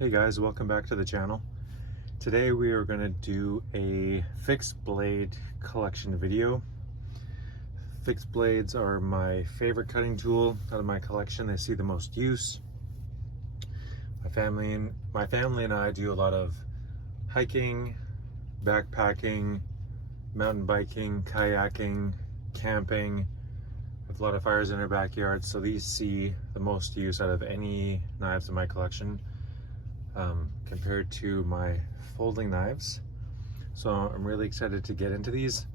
Hey guys, welcome back to the channel. Today we are going to do a fixed blade collection video. Fixed blades are my favorite cutting tool out of my collection. They see the most use. My family and I do a lot of hiking, backpacking, mountain biking, kayaking, camping, with a lot of fires in our backyard, so these see the most use out of any knives in my collection. Compared to my folding knives. So I'm really excited to get into these.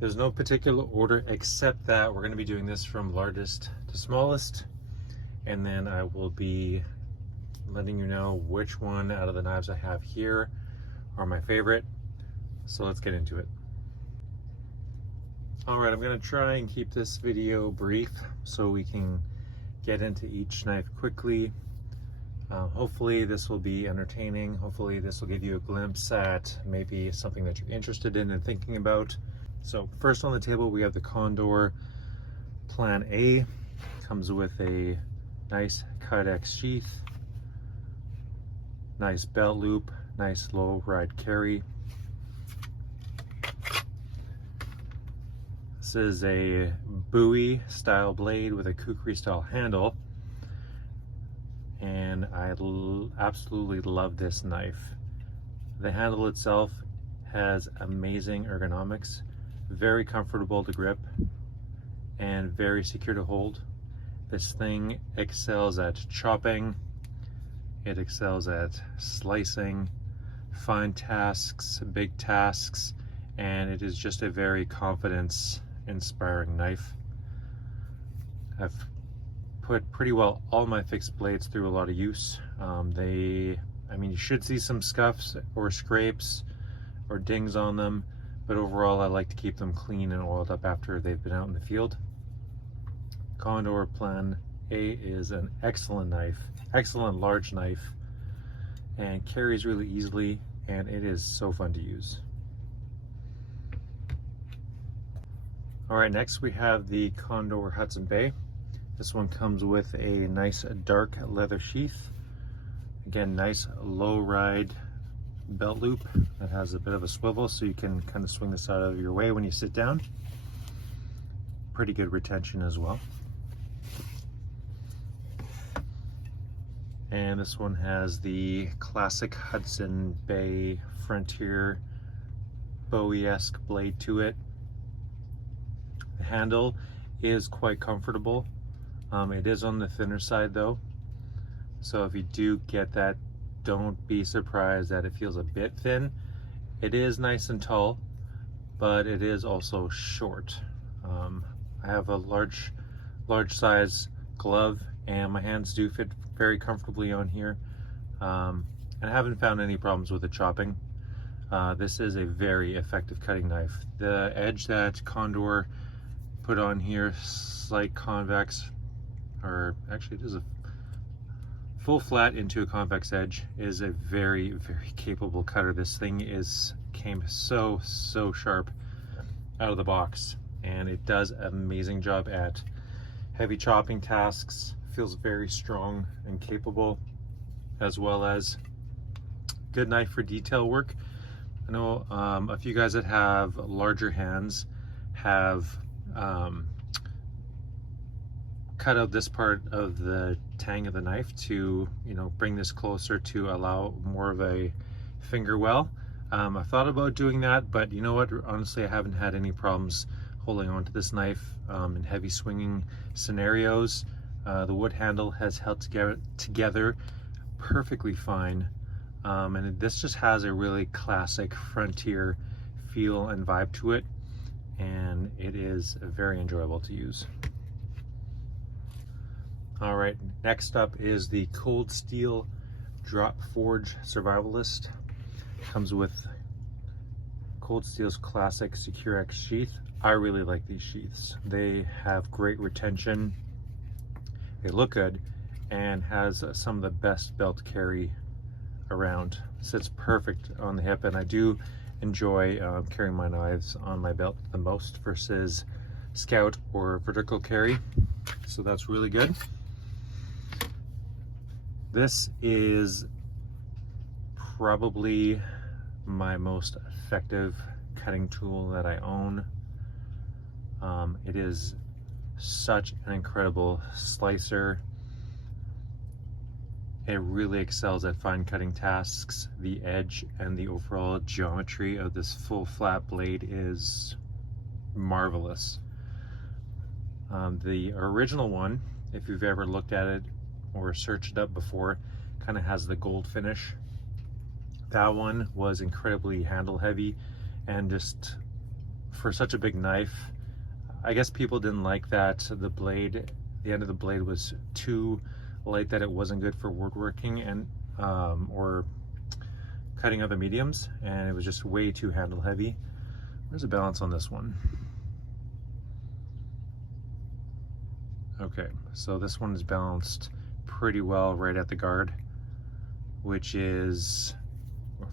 There's no particular order except that we're going to be doing this from largest to smallest, and then I will be letting you know which one out of the knives I have here are my favorite. So let's get into it. Alright, I'm going to try and keep this video brief so we can get into each knife quickly. Hopefully this will be entertaining. Hopefully this will give you a glimpse at maybe something that you're interested in and thinking about. So first on the table we have the Condor Plan A. Comes with a nice Kydex sheath, nice belt loop, nice low ride carry. This is a Bowie style blade with a kukri style handle. And I absolutely love this knife. The handle itself has amazing ergonomics, very comfortable to grip, and very secure to hold. This thing excels at chopping, it excels at slicing, fine tasks, big tasks, and it is just a very confidence-inspiring knife. I've put pretty well all my fixed blades through a lot of use. You should see some scuffs or scrapes or dings on them, but overall I like to keep them clean and oiled up after they've been out in the field. Condor Plan A is an excellent knife, excellent large knife, and carries really easily, and it is so fun to use. All right, next we have the Condor Hudson Bay. This one comes with a nice dark leather sheath. Again, nice low ride belt loop that has a bit of a swivel so you can kind of swing this out of your way when you sit down. Pretty good retention as well. And this one has the classic Hudson Bay Frontier Bowie-esque blade to it. The handle is quite comfortable. It is on the thinner side though, so if you do get that, don't be surprised that it feels a bit thin. It is nice and tall, but it is also short. I have a large size glove, and my hands do fit very comfortably on here, and I haven't found any problems with the chopping. This is a very effective cutting knife. The edge that Condor put on here, slight convex, or actually it is a full flat into a convex edge, is a very capable cutter. This thing came so sharp out of the box, and it does an amazing job at heavy chopping tasks. Feels very strong and capable, as well as good knife for detail work. I know a few guys that have larger hands have cut out this part of the tang of the knife to, bring this closer to allow more of a finger well. I thought about doing that, but you know what, honestly I haven't had any problems holding on to this knife in heavy swinging scenarios. The wood handle has held together perfectly fine, and this just has a really classic frontier feel and vibe to it, and it is very enjoyable to use. All right, next up is the Cold Steel Drop Forge Survivalist. Comes with Cold Steel's classic Secure-X sheath. I really like these sheaths. They have great retention, they look good, and has some of the best belt carry around. Sits perfect on the hip, and I do enjoy carrying my knives on my belt the most versus scout or vertical carry, so that's really good. This is probably my most effective cutting tool that I own. It is such an incredible slicer. It really excels at fine cutting tasks. The edge and the overall geometry of this full flat blade is marvelous. The original one, if you've ever looked at it or searched it up before, kind of has the gold finish. That one was incredibly handle heavy, and just for such a big knife, I guess people didn't like that the end of the blade was too light, that it wasn't good for woodworking and or cutting other mediums, and it was just way too handle heavy. Where's the balance on this one? Okay, so this one is balanced pretty well right at the guard, which is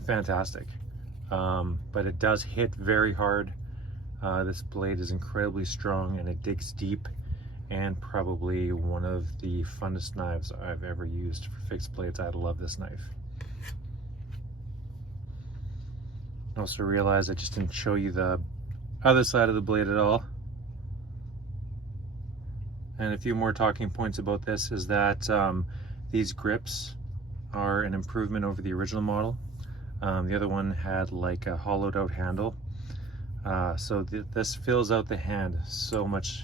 fantastic. But it does hit very hard. This blade is incredibly strong and it digs deep, and probably one of the funnest knives I've ever used for fixed blades. I love this knife. I also realized I just didn't show you the other side of the blade at all. And a few more talking points about this is that these grips are an improvement over the original model. The other one had like a hollowed out handle. So this fills out the hand so much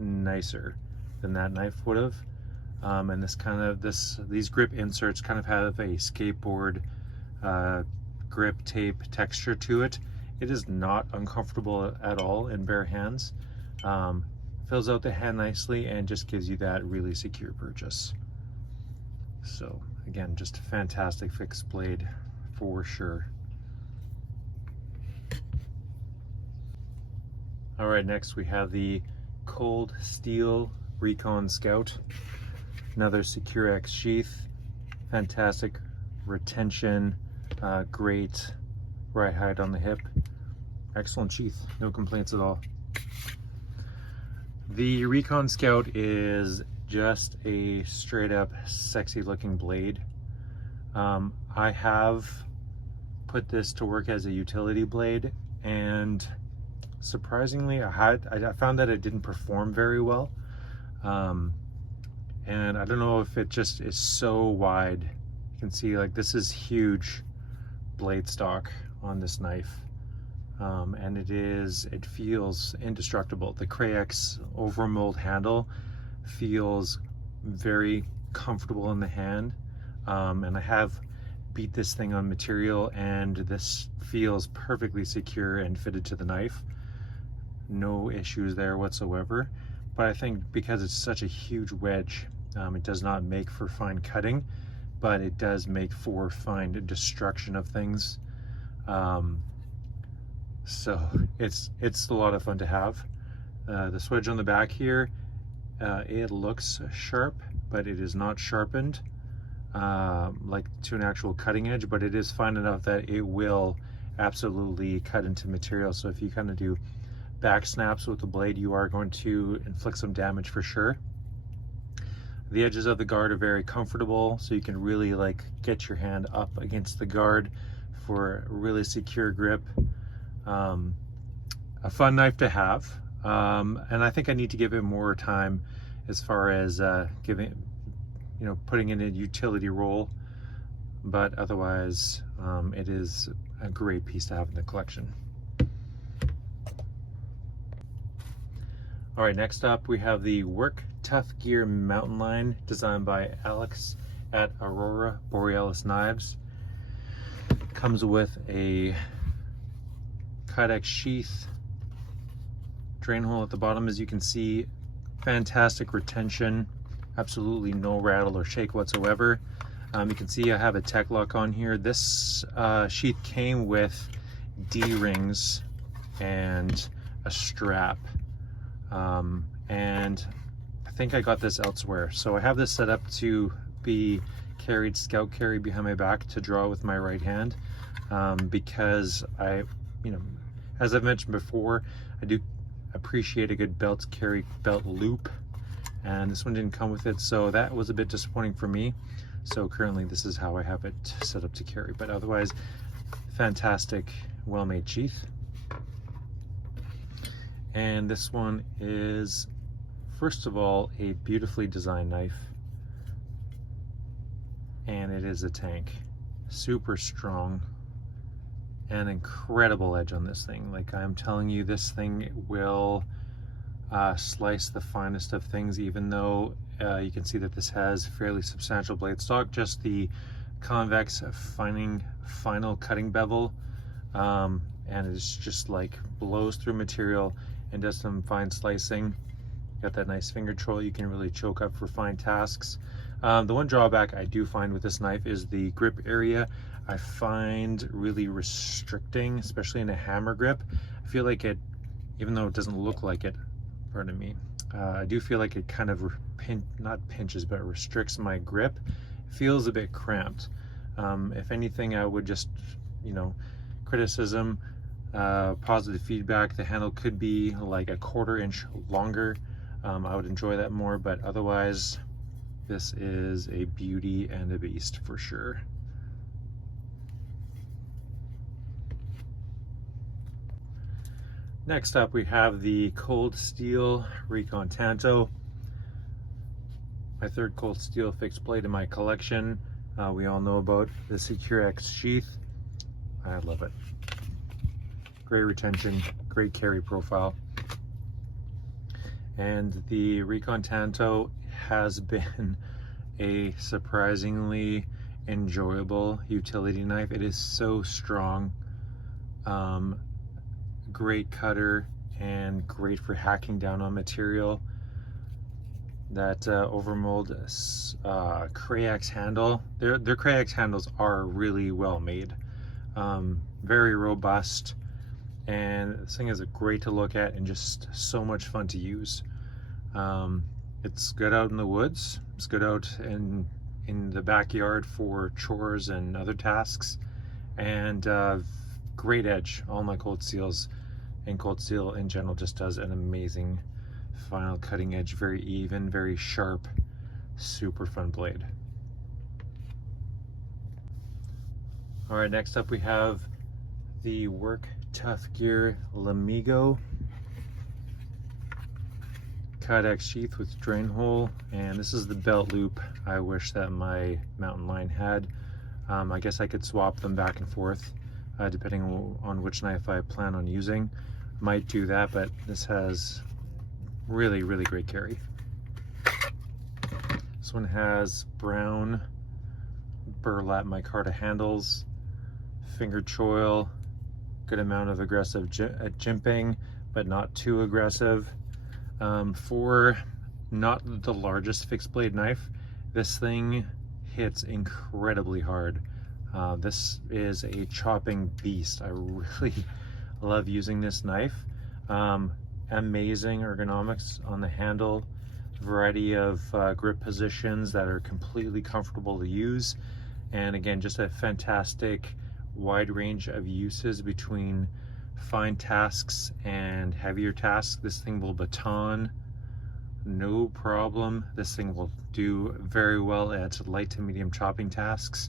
nicer than that knife would have. And these grip inserts kind of have a skateboard grip tape texture to it. It is not uncomfortable at all in bare hands. Fills out the hand nicely and just gives you that really secure purchase. So again, just a fantastic fixed blade for sure. All right, next we have the Cold Steel Recon Scout. Another Secure X sheath. Fantastic retention, great right height on the hip. Excellent sheath, no complaints at all. The Recon Scout is just a straight up sexy looking blade. I have put this to work as a utility blade, and surprisingly I found that it didn't perform very well. And I don't know if it just is so wide. You can see like this is huge blade stock on this knife. And it feels indestructible. The Cray-X overmold handle feels very comfortable in the hand. And I have beat this thing on material, and this feels perfectly secure and fitted to the knife. No issues there whatsoever. But I think because it's such a huge wedge, it does not make for fine cutting, but it does make for fine destruction of things. So it's a lot of fun to have. The swedge on the back here, it looks sharp, but it is not sharpened like to an actual cutting edge, but it is fine enough that it will absolutely cut into material. So if you kind of do back snaps with the blade, you are going to inflict some damage for sure. The edges of the guard are very comfortable, so you can really like get your hand up against the guard for a really secure grip. A fun knife to have, and I think I need to give it more time as far as putting in a utility role, but otherwise it is a great piece to have in the collection. All right, next up we have the worktuffgear mountain line, designed by Alex at Aurora Borealis Knives. Comes with a Kydex sheath, drain hole at the bottom, as you can see. Fantastic retention, absolutely no rattle or shake whatsoever. You can see I have a tech lock on here. This sheath came with D-rings and a strap, and I think I got this elsewhere. So I have this set up to be carried scout carry behind my back to draw with my right hand, because as I've mentioned before, I do appreciate a good belt carry belt loop, and this one didn't come with it, so that was a bit disappointing for me. So currently this is how I have it set up to carry, but otherwise fantastic, well-made sheath. And this one is, first of all, a beautifully designed knife, and it is a tank. Super strong, and incredible edge on this thing. Like, I'm telling you, this thing will slice the finest of things, even though you can see that this has fairly substantial blade stock. Just the convex final cutting bevel, and it's just like blows through material and does some fine slicing. Got that nice finger choil you can really choke up for fine tasks. The one drawback I do find with this knife is the grip area. I find really restricting, especially in a hammer grip. I feel like it, even though it doesn't look like it, pardon me, I do feel like it kind of not pinches, but restricts my grip. It feels a bit cramped. If anything, I would just, you know, criticism, positive feedback. The handle could be like a 1/4 inch longer. I would enjoy that more, but otherwise, this is a beauty and a beast for sure. Next up, we have the cold steel Recon Tanto. My third cold steel fixed blade in my collection. We all know about the Secure X sheath. I love it. Great retention, great carry profile. And the Recon Tanto has been a surprisingly enjoyable utility knife. It is so strong. Great cutter and great for hacking down on material. That overmold Crayax handle, their Crayax handles are really well made, very robust, and this thing is great to look at and just so much fun to use. It's good out in the woods, it's good out in the backyard for chores and other tasks, and great edge. All my cold steels and cold steel in general just does an amazing final cutting edge, very even, very sharp, super fun blade. All right, next up we have the worktuffgear Lamigo Kydex sheath with drain hole, and this is the belt loop I wish that my mountain lion had. I guess I could swap them back and forth depending on which knife I plan on using. Might do that, but this has really, really great carry. This one has brown burlap micarta handles, finger choil, good amount of aggressive jimping, but not too aggressive. For not the largest fixed blade knife, this thing hits incredibly hard. This is a chopping beast. I really love using this knife. Amazing ergonomics on the handle, variety of grip positions that are completely comfortable to use, and again, just a fantastic wide range of uses between fine tasks and heavier tasks. This thing will baton, no problem. This thing will do very well at light to medium chopping tasks.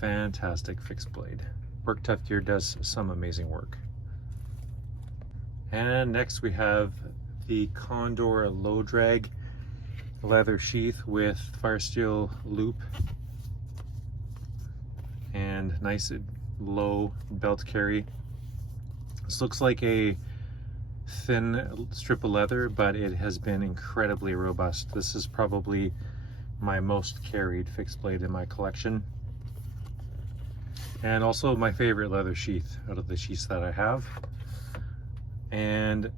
Fantastic fixed blade. worktuffgear does some amazing work. And next we have the Condor Low Drag leather sheath with fire steel loop and nice low belt carry. This looks like a thin strip of leather, but it has been incredibly robust. This is probably my most carried fixed blade in my collection, and also my favorite leather sheath out of the sheaths that I have. And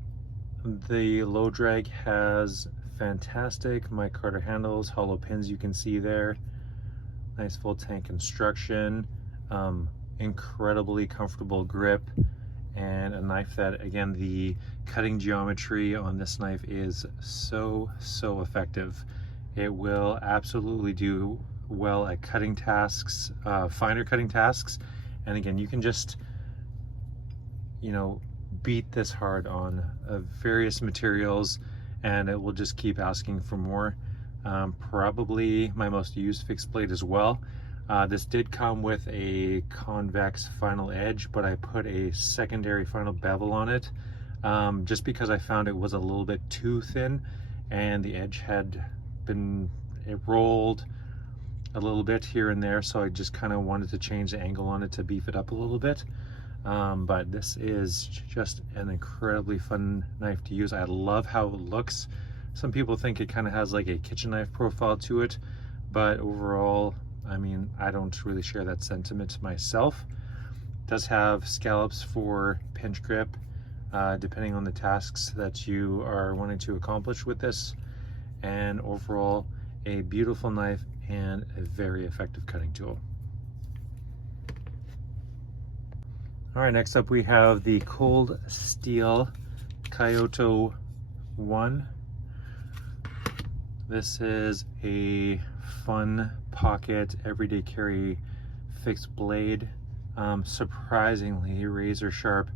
the Low Drag has fantastic micarta handles, hollow pins you can see there, nice full tank construction, incredibly comfortable grip, and a knife that, again, the cutting geometry on this knife is so effective. It will absolutely do well at cutting tasks, finer cutting tasks, and again, you can just, you know, beat this hard on various materials and it will just keep asking for more. Probably my most used fixed blade as well. This did come with a convex final edge, but I put a secondary final bevel on it just because I found it was a little bit too thin and the edge had been, it rolled a little bit here and there, so I just kind of wanted to change the angle on it to beef it up a little bit. But this is just an incredibly fun knife to use. I love how it looks. Some people think it kind of has like a kitchen knife profile to it, but overall, I mean, I don't really share that sentiment myself. It does have scallops for pinch grip, depending on the tasks that you are wanting to accomplish with this. And overall, a beautiful knife and a very effective cutting tool. All right, next up we have the Cold Steel Kyoto 1. This is a fun pocket everyday carry fixed blade, surprisingly razor sharp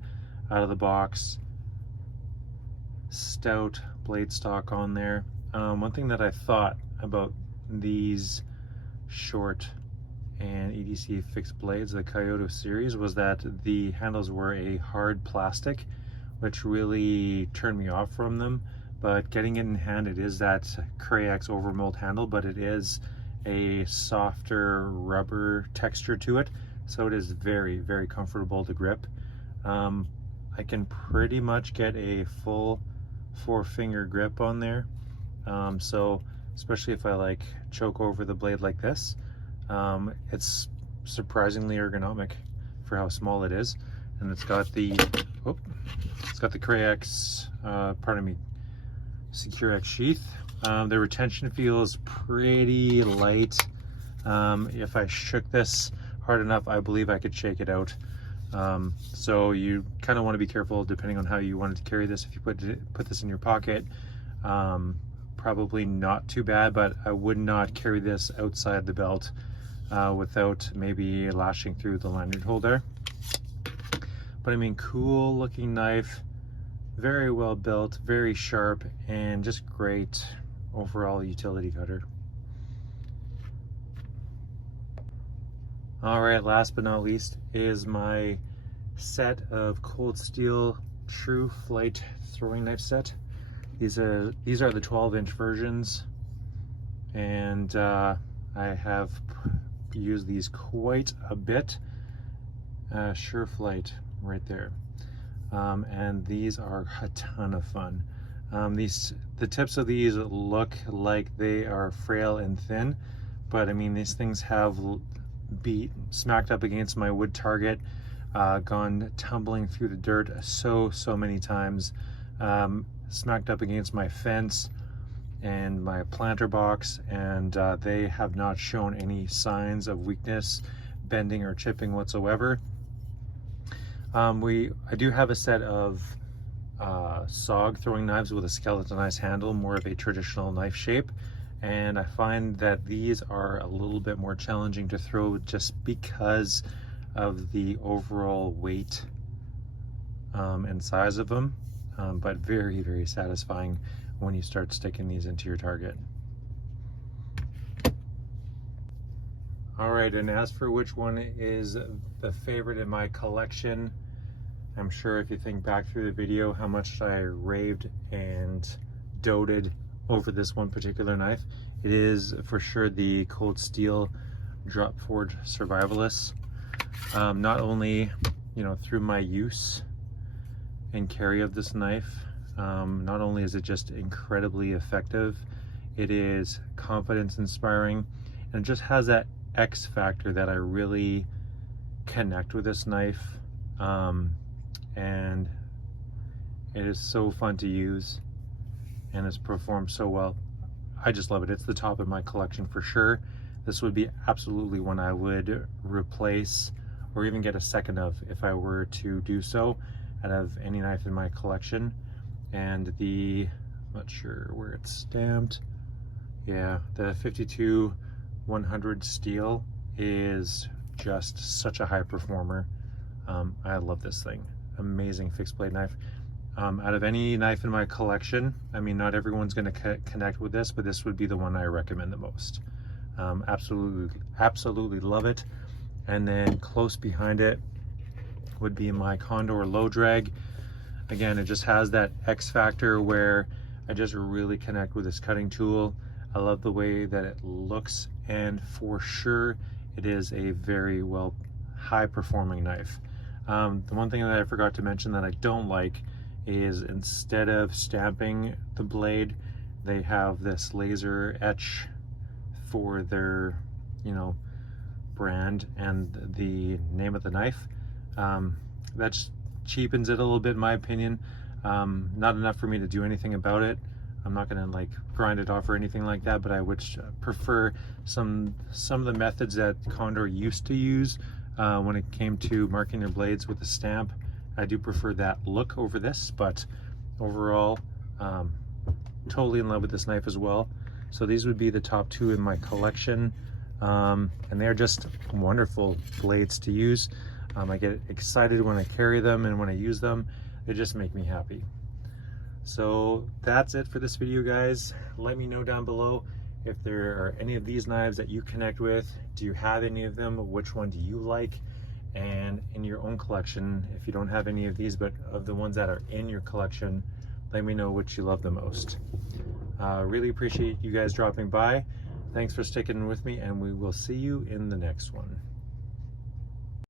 out of the box, stout blade stock on there. One thing that I thought about these short and EDC fixed blades, the Kyoto series, was that the handles were a hard plastic, which really turned me off from them. But getting it in hand, it is that Crayex overmold handle, but it is a softer rubber texture to it, so it is very, very comfortable to grip. I can pretty much get a full 4-finger grip on there, so especially if I like choke over the blade like this, it's surprisingly ergonomic for how small it is. And it's got the Crayex, Secure-X sheath. The retention feels pretty light. If I shook this hard enough, I believe I could shake it out. So you kind of want to be careful depending on how you wanted to carry this. If you put this in your pocket, probably not too bad, but I would not carry this outside the belt without maybe lashing through the lanyard holder. But I mean, cool looking knife, very well built, very sharp, and just great overall utility cutter. All right, last but not least is my set of Cold Steel True Flight throwing knife set. These are the 12-inch versions, and I have used these quite a bit. Sure Flight right there, and these are a ton of fun. The tips of these look like they are frail and thin, but I mean, these things have smacked up against my wood target, gone tumbling through the dirt so many times, smacked up against my fence and my planter box, and they have not shown any signs of weakness, bending, or chipping whatsoever. I do have a set of SOG throwing knives with a skeletonized handle, more of a traditional knife shape, and I find that these are a little bit more challenging to throw just because of the overall weight and size of them, but very, very satisfying when you start sticking these into your target. All right, and as for which one is the favorite in my collection, I'm sure if you think back through the video how much I raved and doted over this one particular knife, it is for sure the Cold Steel Drop Forge Survivalist. Not only, you know, through my use and carry of this knife, not only is it just incredibly effective, it is confidence inspiring, and it just has that X factor that I really connect with this knife, and it is so fun to use and it's performed so well. I just love it. It's the top of my collection for sure. This would be absolutely one I would replace or even get a second of if I were to do so out of any knife in my collection. And I'm not sure where it's stamped. Yeah, the 52-100 steel is just such a high performer. I love this thing. Amazing fixed blade knife. Out of any knife in my collection, I mean, not everyone's going to connect with this, but this would be the one I recommend the most. Absolutely love it. And then close behind it would be my Condor Low Drag. Again, it just has that X factor where I just really connect with this cutting tool. I love the way that it looks, and for sure it is a very well high performing knife. The one thing that I forgot to mention that I don't like is, instead of stamping the blade, they have this laser etch for their, you know, brand and the name of the knife. That cheapens it a little bit in my opinion. Not enough for me to do anything about it. I'm not gonna like grind it off or anything like that, but I would prefer some of the methods that Condor used to use when it came to marking their blades with a stamp. I do prefer that look over this, but overall, totally in love with this knife as well. So these would be the top two in my collection, and they're just wonderful blades to use. I get excited when I carry them, and when I use them, they just make me happy. So that's it for this video, guys. Let me know down below if there are any of these knives that you connect with. Do you have any of them? Which one do you like? And in your own collection, if you don't have any of these, but of the ones that are in your collection, let me know which you love the most. Really appreciate you guys dropping by. Thanks for sticking with me, and we will see you in the next one.